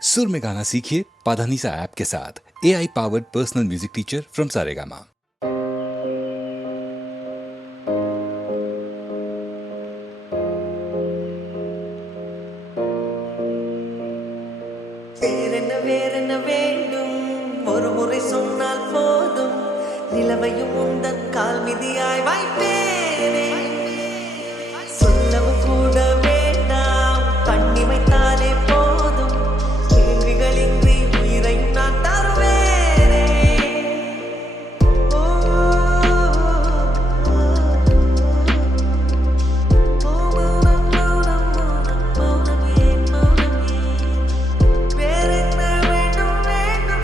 सुर में गाना सीखिए पाधानीसा ऐप के साथ। AI powered personal music teacher from Saregama. வேறென்ன வேண்டும் ஒரு முறை சொன்னால் போதும் நிலவையும் உந்தன் கால் மிதியாய் வைப்பேனே சொல்லவும் கூட வேண்டாம் பண்ணி வைத்தாலே போதும் கேள்விகளின்றி உயிரையும் நான் தருவேனே மௌனம் ஏன் வேறென்ன வேண்டும்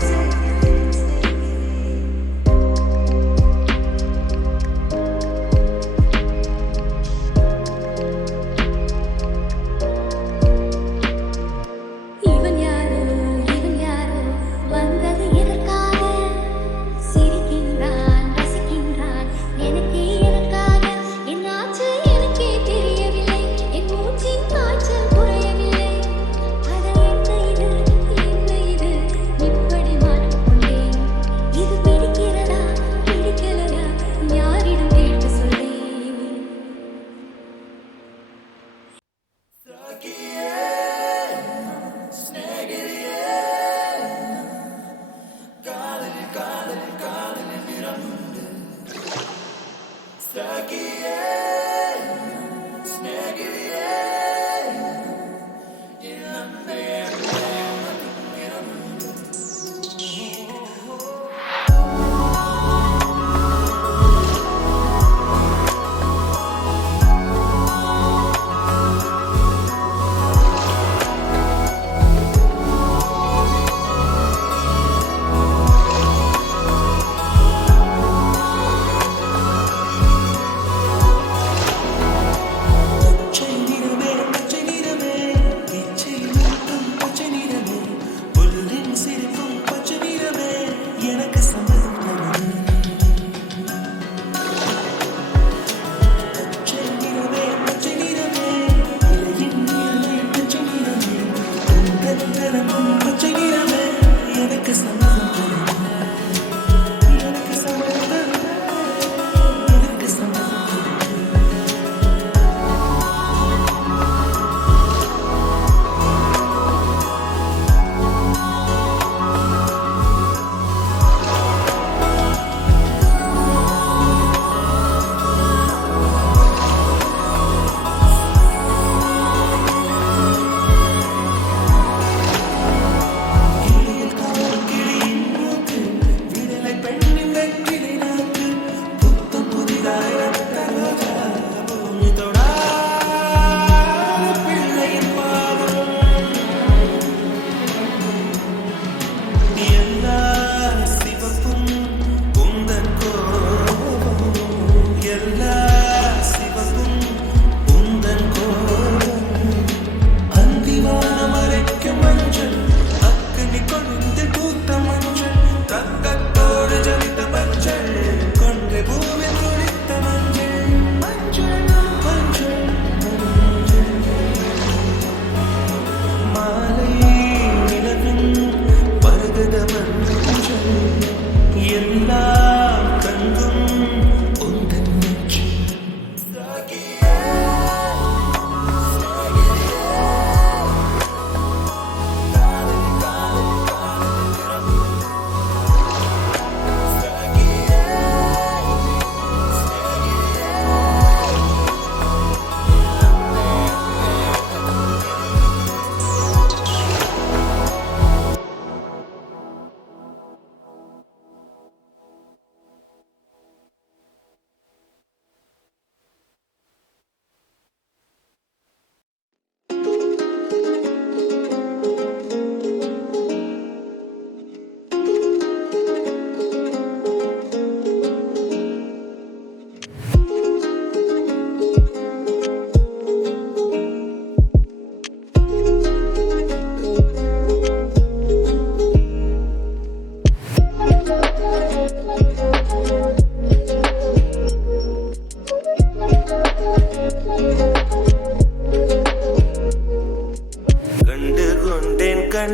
செய்கிறேன் இவன் யாரோ வந்தது எதற்காக சிரிக்கின்றான் ரசிக்கின்றான் எனக்காக என்னாச்சு எனக்கே தெரியவில்லை என் மூச்சின் காய்ச்சல் குறையவில்லை அட என்ன இது இப்படி மாற்றிக்கொண்டேன் இது பிடிக்கிறதா பிடிக்கலையா யாரிடம் கேட்டு சொல்லேன் பச்சை நிறமே எச்சில் மூட்டும் பச்சை நிறமே புல்லின் சிரிப்பும் பச்சை நிறமே எனக்கு சம்மதம் தருமே பச்சை நிறமே இலையின் நீளை பச்சை நிறமே உங்கள் நிறமும் பச்சை நிறமே எனக்கு சம்மதம் தருமே எனக்கு சம்மதம் தருமே எனக்கு சம்மதம் தருமே கிளியில் காணும் கிளியின்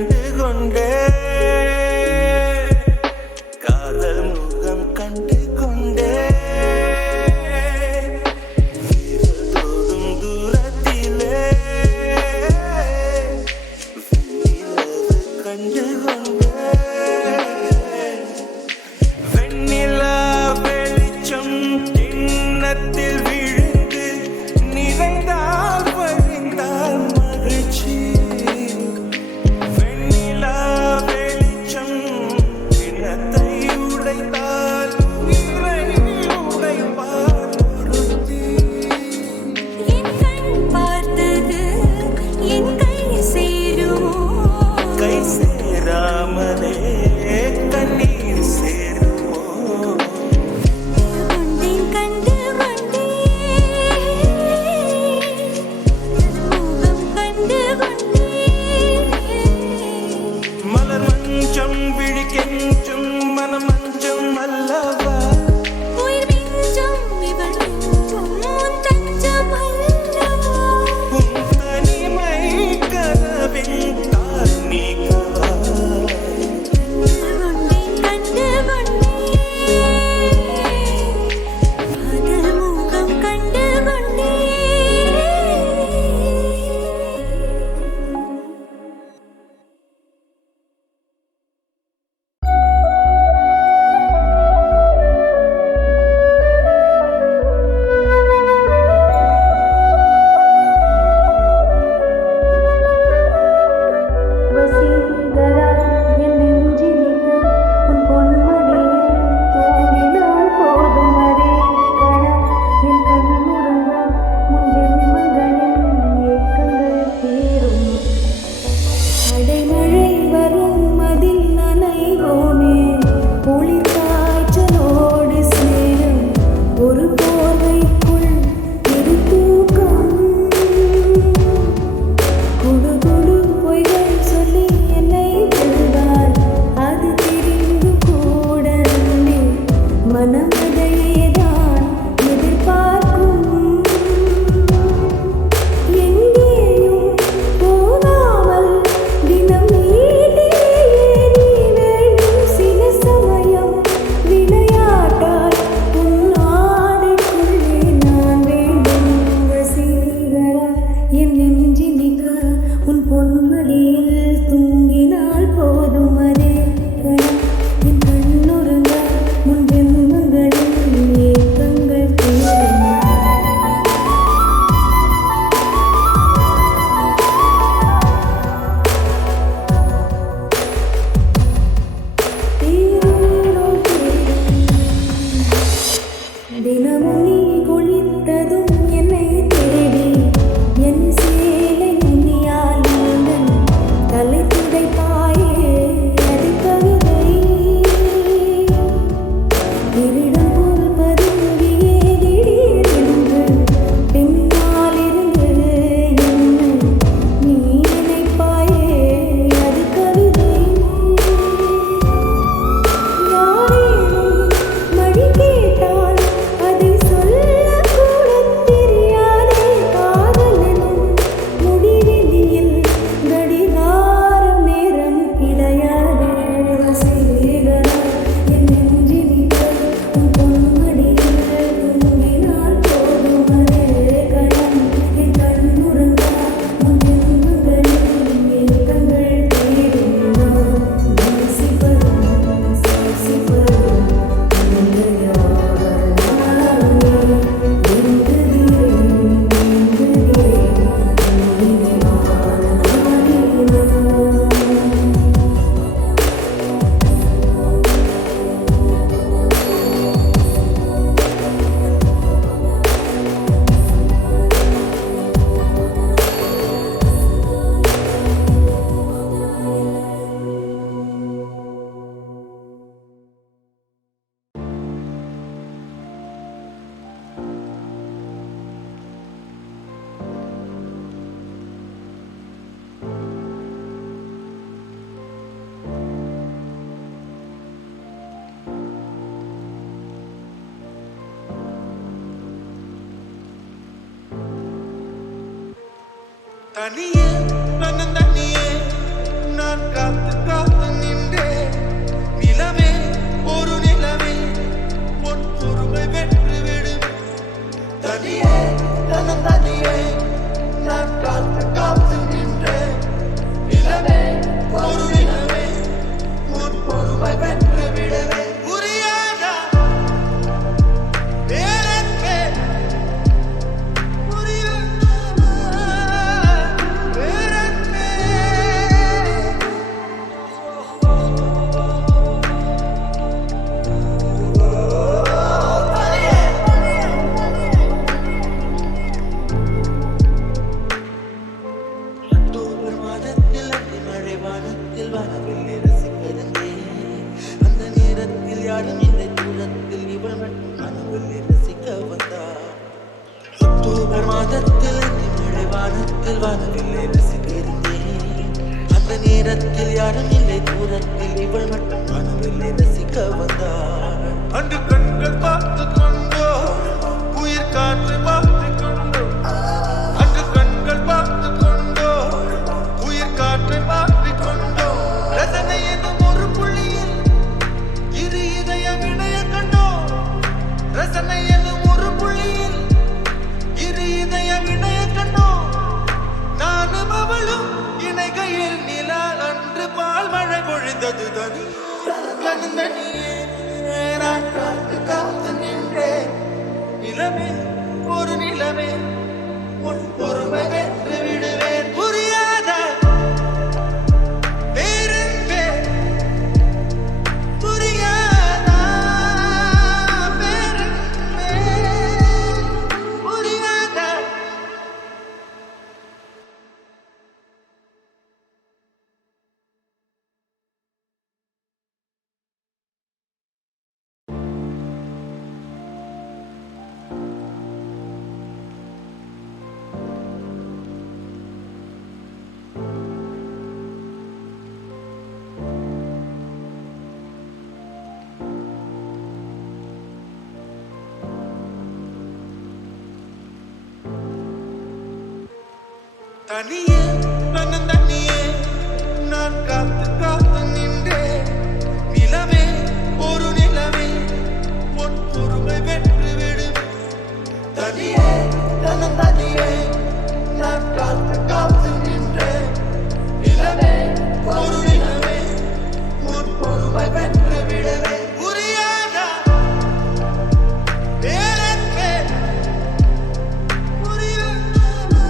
கண்டு கொண்டே காதல் முகம் கண்டு கொண்டே தோடும் தூரத்திலே வெண்ணிலவு கண்டு கொண்டே வெண்ணிலா வெளிச்சம் கிண்ணத்தில் விழுந்து நிறைந்தால் வழிந்தால் மகிழ்ச்சி வெண்ணிலா வெளிச்சம் கிண்ணத்தை உடைத்தால் உயிரை உடைப்பார் ஒருத்தி. என் கண் பார்த்தது என் கை சேருமோ கை சேராமலே கண்ணீர் சேருமோ கொண்டேன் கண்டு கொண்டேன் முகம் கண்டு கொண்டேன் மலர் மஞ்சம் விழி கெஞ்சும் மனம் மஞ்சம் அல்லவா உயிர் மிஞ்சும் இவள் மிஞ்சும் உன் தஞ்சம் அல்லவா உன் தனிமை கனவின் தாள் நீக்கவா கொண்டேன் கண்டு கொண்டேன் காதல் முகம் கண்டு கொண்டேன் வசீகரா என் நெஞ்சினில் உன் பொன்மடியில் தூங்கினால் போதும் அதே கணம் என் கண்ணுறங்கா உன் ஜென்மங்களின் ஏக்கங்கள் தீரும் அடைமழை வரும் அதில் நனைவோமே குளிர் காய்ச்சலோடு சேரும் ஒரு போர்வைக்குள் இரு தூக்கம் குடு குடு பொய்கள் சொல்லி என்னை வெல்வார் அது தெரிந்து கூட நம்பி மனம் அதையேதான் எதிர்பார்க்கும் எங்கேயும் போகாமல் தினம் வீட்டிலேயே நீ வேண்டும் சில சமயம் விளையாட்டால் உன் ஆடைக்குள்ளே நான் வேண்டும் வசீகரா என் நெஞ்சினிக்க உன் பொன்மடியில் தூங்கினால் போதும் அதே கணம் என் கண்ணுறங்க முன் ஜென்மங்களின் ஏக்கங்கள் தீரும் தினமும் நீ குளித்ததும் என்னை தேடி என் சேலை நுனியால் நீந்தன் தலை துடைப்பாயே அது கவிதை இருடம் போல் பதுங்கியே திடீரென்று பின்னால் இருந்து என்னை நீ நினைப்பாயே அது கவிதை யாரேனும் மழை கேட்டால் அதை சொல்லக்கூடத் தெரியாதே காதலெனும் முடிவெளியில் கடிகாரம் நேரம் கிடையாதே வசீகரா என் நெஞ்சினில் உன் பொன்மடியில் தூங்கினால் போதும் அதே கணம் என் கண்ணுறங்கா உன் ஜென்மங்களின் ஏக்கங்கள் தீரும் நான் நேசிப்பதும் சுவாசிப்பதும் உன்னையோடு நானே எங்குகிறேன் தனியே நான் தனியே நான் வானத்தில் வானவில்லை ரசிக்கிறேன். அந்த நேரத்தில் யாரும் இல்லை தூரத்தில் இவள் மட்டும் வானவில்லை ரசிக்க வந்தாள். அக்டோபர் மாதத்தில் மழை வானத்தில் வானவில்லை ரசிக்கிறேன். அந்த நேரத்தில் யாரும் இல்லை தூரத்தில் இவள் மட்டும் வானவில்லை ரசிக்க வந்தாள். அன்று கண்கள் பார்த்து கொண்டோ உயிர் காற்று பார்த்து கொண்டோ அன்று கண்கள் பார்த்து கொண்டோ உயிர் காற்றை மாற்றி கொண்டோ ரசனை என்னும் ஒரு புள்ளியில் இரு இதயம் இணைய கண்டோ ரசனை என்னும் ஒரு புள்ளியில் இரு இதயம் இணைய கண்டோ நானும் அவளும் இணைகையில் நிலா அன்று பால் மழை பொழிந்தது தனி தனியே நான் காத்து காத்து நின்றேன். நிலமே ஒரு நிலமே உன் பொறுமை வென்று விடுவேன். புரியாத பேரன்பே புரியாதா பேரன்பே புரியாதா. தனியே தனியே நான் காத்து காத்து நின்றேன். நிலவே ஒரு நிலவே உன் பொறுமை வென்று விடுவேன். தனியே தனியே நான் காத்து காத்து நின்றேன். நிலவே ஒரு நிலவே உன் பொறுமை வென்று விடுவேன். புரியாதா பேரன்பே புரியாதா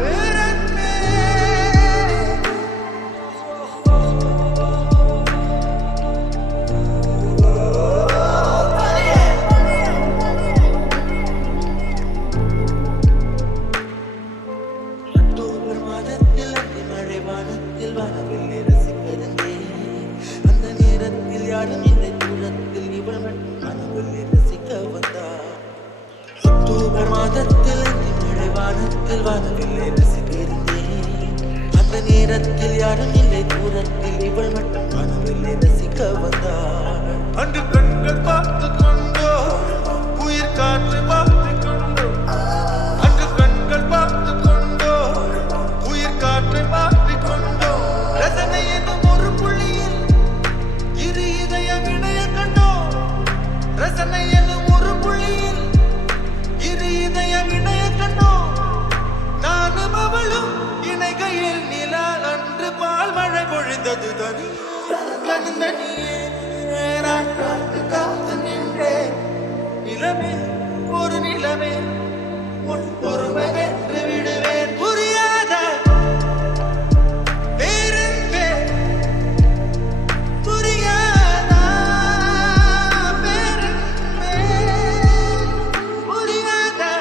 பேரன்பே. அக்டோபர் மாதத்தில் அந்தி மழை வானத்தில் வானவில்லை ரசிக்கிறேன். அந்த நேரத்தில் யாரும் இல்லை தூரத்தில் இவள் மட்டும் வானவில்லை ரசிக்க வந்தாள். அக்டோபர் மாதத்தில் அந்தி மழை வானத்தில் வானவில்லை ரசிக்கிறேன். அந்த நேரத்தில் யாரும் இல்லை தூரத்தில் இவள் மட்டும் வானவில்லை ரசிக்க வந்தாள். அன்று கண்கள் பார்த்து கொண்டோ உயிர் காற்று பார்த்து கொண்டோ அன்று கண்கள் பார்த்து கொண்டோ உயிர் காற்றை மாற்றி கொண்டோ ரசனை என்னும் ஒரு புள்ளியில் இரு இதயம் இணைய கண்டோ ரசனை என்னும் ஒரு புள்ளியில் இரு இதயம் இணைய கண்டோ நானும் அவளும் இணைகையில் நிலா அன்று பால் மழை பொழிந்தது தனி தனியே நான் காத்து காத்து நின்றேன். நிலமே ஒரு நிலமே உன் பொறுமை வென்று விடுவேன். புரியாத பேரன்பே புரியாதா பேரன்பே புரியாதா.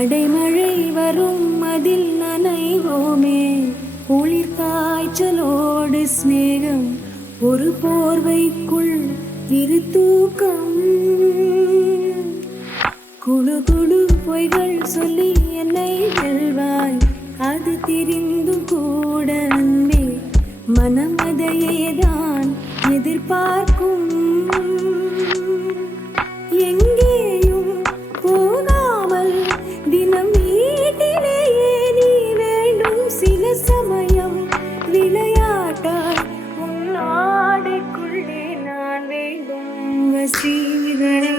அடைமழை வரும் அதில் நனைவோமே குளிர் காய்ச்சலோடு சிநேகம் ஒரு போர்வைக்குள் இரு தூக்கம் குழு குழு பொய்கள் சொல்லி என்னை வெல்வாய் அது தெரிந்தும் கூட அன்பே மனம் அதையேதான் எதிர்பார்க்கும் எங்கேயும் போகாமல் தினம் வீட்டிலேயே நீ வேண்டும் சில சமயம் விளையாட்டாய் உன்னாடைக்குள்ளே நான் வேண்டும் வசீகரா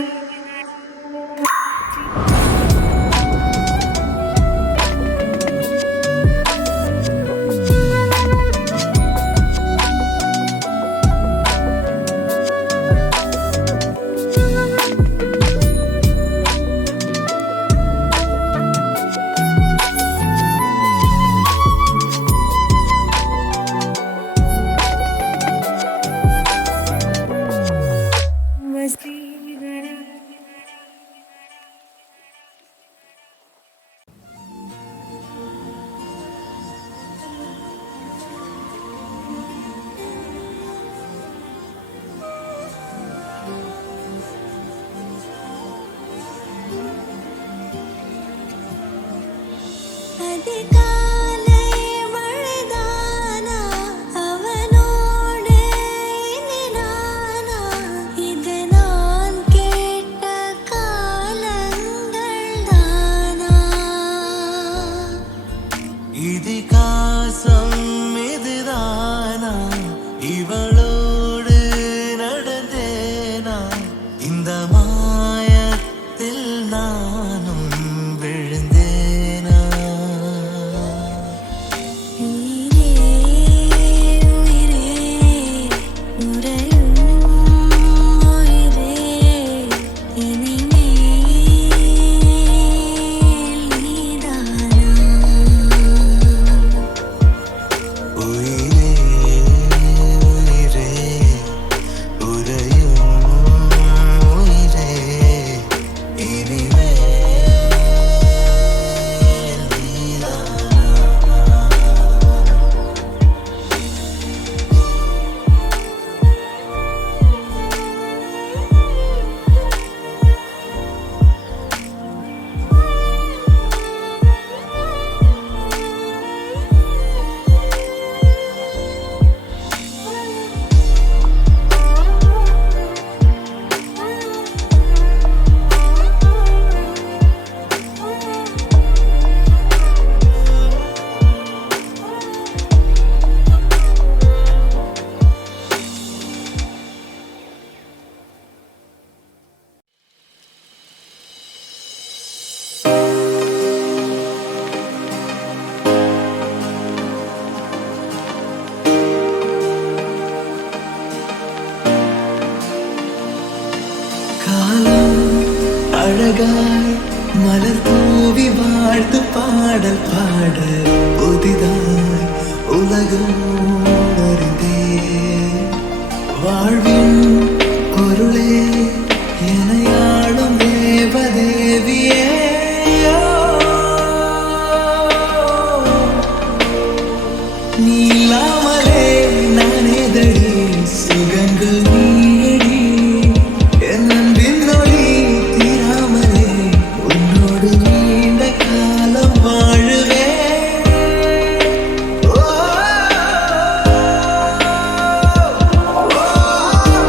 அதிகாலை மழைதானா அவனோடு இனி நானா இது நான் கேட்ட காலங்கள் தானா இதிகாசம் இதுதானா இவளோடு நடந்தேனா இந்த மாயத்தில் நானும் விழுந்தேனா உயிரே உயிரே உறையும் உயிரே இனிமேல் நீதானா உயிரே உயிரே உறையும் உயிரே இனிமேல் நீதானா காலம் அழகாய் மலர் தூவி வாழ்த்து பாடல் பாட புதிதாய் உலகம் அறிந்தே வாழ்வின் பொருளே எனையாளும் தேவதேவியே நீ இல்லாமலே நானேதடி சுகங்கள் நீடி என் அன்பின் ஒளி தீராமலே உன்னோடு நீண்ட காலம் வாழுவே ஓ, ஓ, ஓ.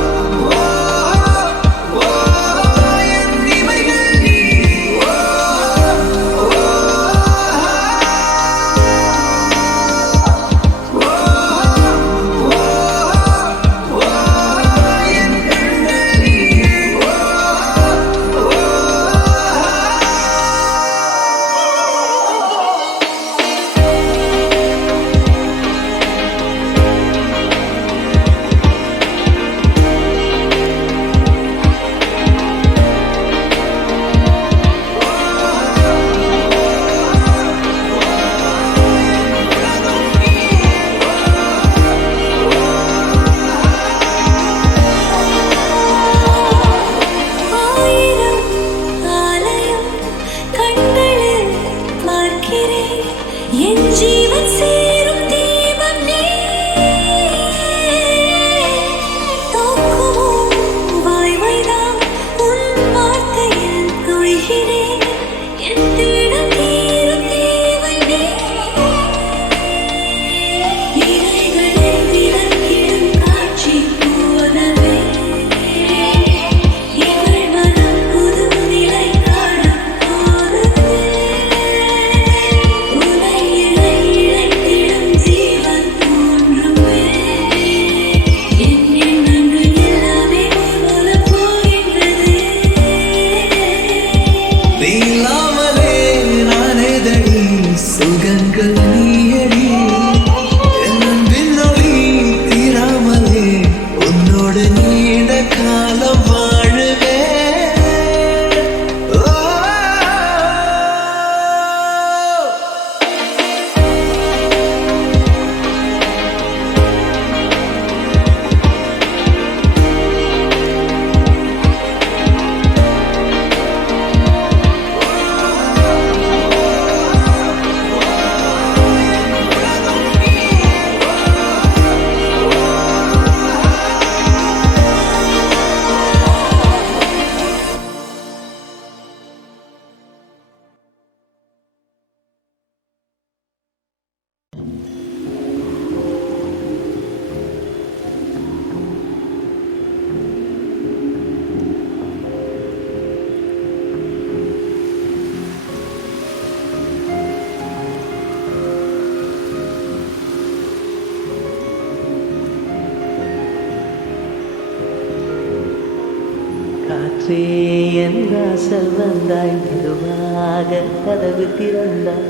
காற்றே என் வாசல் வந்தாய் மெதுவாக கதவு திறந்தாய்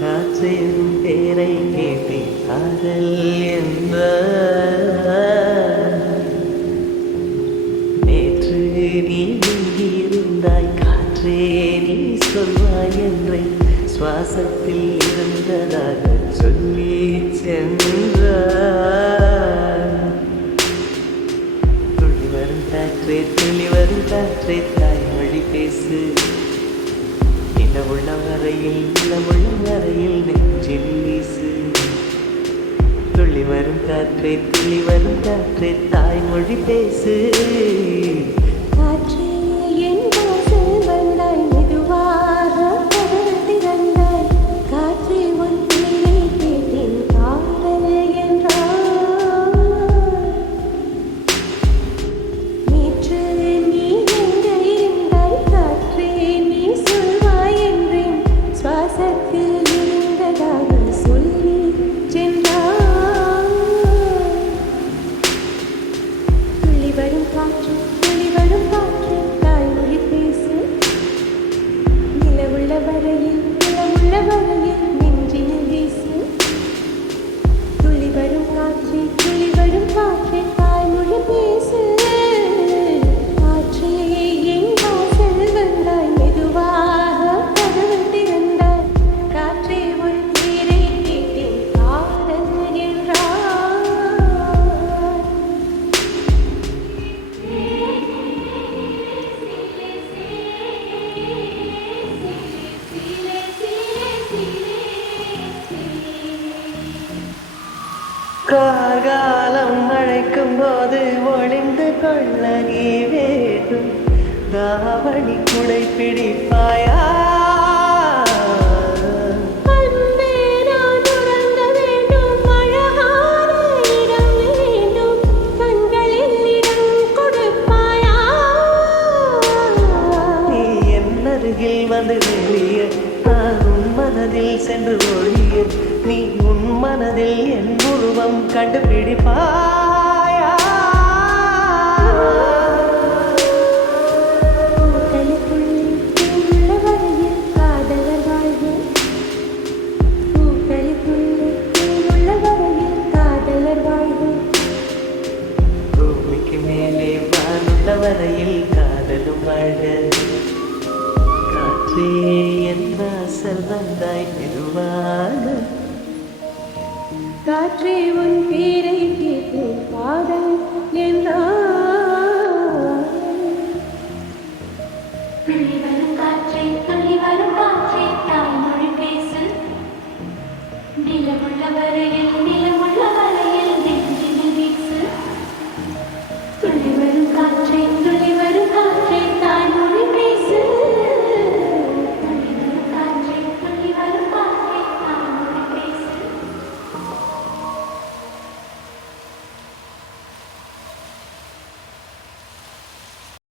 காற்றே உன் பேரை கேட்டேன் காதல் என்ற நேற்று நீ எங்கிருந்தாய் காற்றே நீ சொல்வாய் என்றேன் சுவாசத்தில் இருந்ததாக சொல்லி சென்றாய் துள்ளி வரும் காற்றே தாய்மொழி பேசு நிலவுள்ள வரையில் நெஞ்சில் வீசு துள்ளி வரும் காற்றே தாய்மொழி பேசு காற்றே என் வாசல் வந்தாய் மெதுவாக கதவு திறந்தாய் காற்றே உன் பேரை கேட்டேன் காதல் என்றாய் நேற்று நீ எங்கே இருந்தாய் காற்றே நீ சொல்வாய் என்றேன் சுவாசத்தில் இருந்ததாக சொல்லி சென்றாய் துள்ளி வரும் காற்று தாய்மொழி பேசு நிலவுள்ள வரையில் நெஞ்சினில் வீசு துள்ளி வரும் காற்று தாய்மொழி பேசு காற்றே என் வாசல் வந்தாய் மெதுவாக கதவு திறந்தாய் காற்றே உன் பேரை கேட்டேன் காதல் என்றாய் கார்காலம் அழைக்கும் போது ஒளிந்து கொள்ள நீ வேண்டும் தாவணி குடை பிடிப்பாயா அன்பே நான் உறங்க வேண்டும் அழகான இடம் வேண்டும் கண்களில் இடம் கொடுப்பாயா நீ என் அருகில் வந்து வெளிய நான் உன் மனதில் சென்று ஒழிய நீ உன் மனதில் என் உருவம் கண்டுபிடிப்பாயா பூக்களுக்குள்ளே தேனுள்ள வரையில் காதலர் வாழ்வு பூக்களுக்குள்ளே தேனுள்ள வரையில் காதலர் வாழ்வு பூமிக்கு மேலே வானுள்ள வரையில் காதலும் வாழ காற்றே என் வாசல் வந்தாய் மெதுவாக காற்றே உன் பேரை